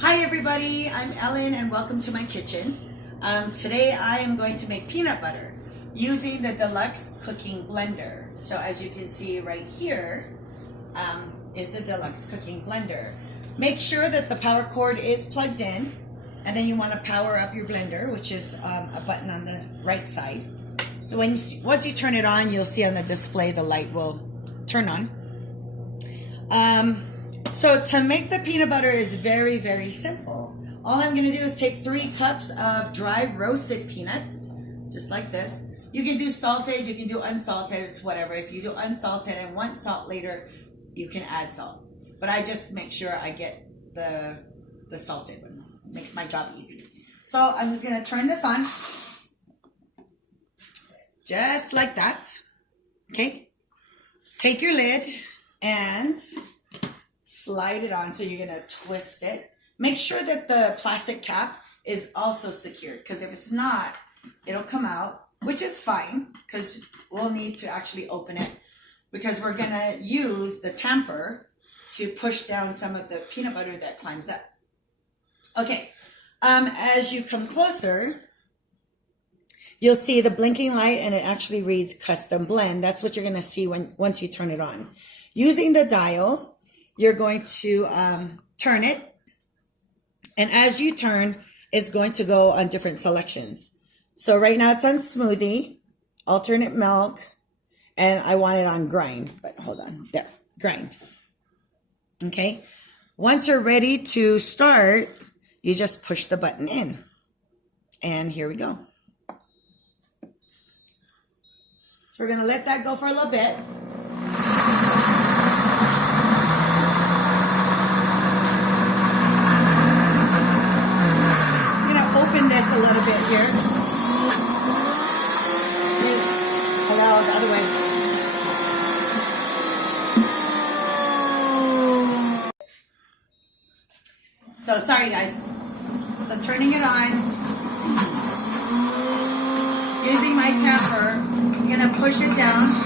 Hi everybody, I'm Ellen and welcome to my kitchen. Today I am going to make peanut butter using the Deluxe cooking blender. So as you can see right here is the Deluxe cooking blender. Make sure that the power cord is plugged in, and then you want to power up your blender, which is a button on the right side. So once you turn it on, you'll see on the display the light will turn on. So to make the peanut butter is very, very simple. All I'm going to do is take 3 cups of dry roasted peanuts, just like this. You can do salted, you can do unsalted, it's whatever. If you do unsalted and want salt later, you can add salt. But I just make sure I get the salted ones. It makes my job easy. So I'm just going to turn this on, just like that. Okay. Take your lid and slide it on. So you're going to twist it. Make sure that the plastic cap is also secured, because if it's not, it'll come out, which is fine because we'll need to actually open it, because we're going to use the tamper to push down some of the peanut butter that climbs up. Okay, as you come closer, you'll see the blinking light and it actually reads custom blend. That's what you're going to see once you turn it on. Using the dial, you're going to turn it, and as you turn, it's going to go on different selections. So right now it's on smoothie, alternate milk, and I want it on grind, but hold on, there, grind. Okay, once you're ready to start, you just push the button in, and here we go. So we're gonna let that go for a little bit. Open this a little bit here. Hello, the other way. So sorry guys. So turning it on, using my tamper, I'm gonna push it down.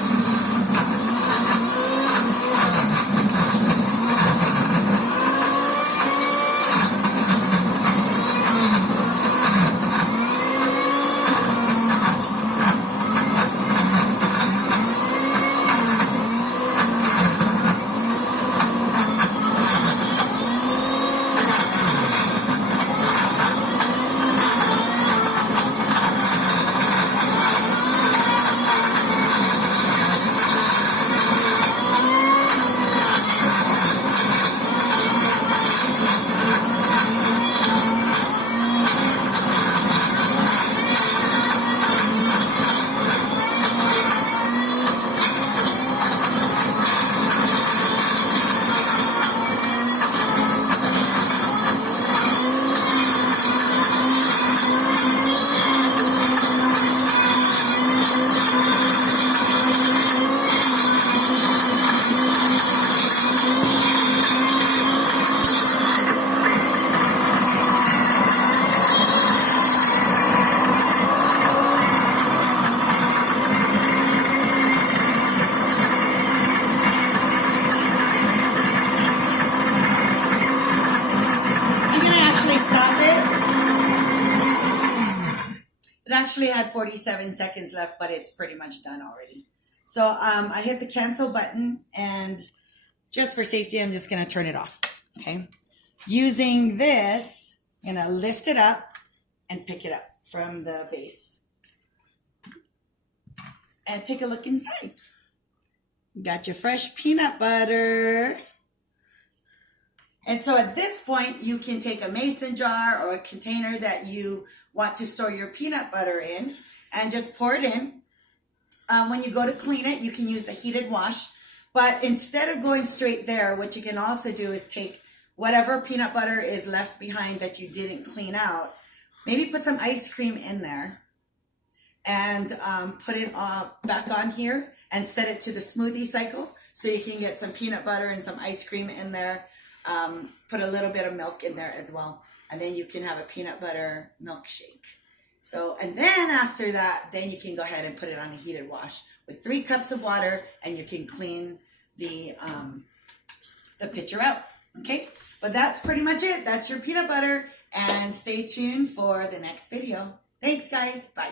It actually had 47 seconds left, but it's pretty much done already. So I hit the cancel button, and just for safety, I'm just going to turn it off. Okay. Using this, I'm going to lift it up and pick it up from the base. And take a look inside. Got your fresh peanut butter. And so at this point, you can take a mason jar or a container that you want to store your peanut butter in and just pour it in. When you go to clean it, you can use the heated wash. But instead of going straight there, what you can also do is take whatever peanut butter is left behind that you didn't clean out. Maybe put some ice cream in there and put it back on here and set it to the smoothie cycle so you can get some peanut butter and some ice cream in there. Put a little bit of milk in there as well, and then you can have a peanut butter milkshake. So, and then after that, then you can go ahead and put it on a heated wash with 3 cups of water, and you can clean the pitcher out. Okay, But that's pretty much it. That's your peanut butter. And stay tuned for the next video. Thanks, guys. Bye.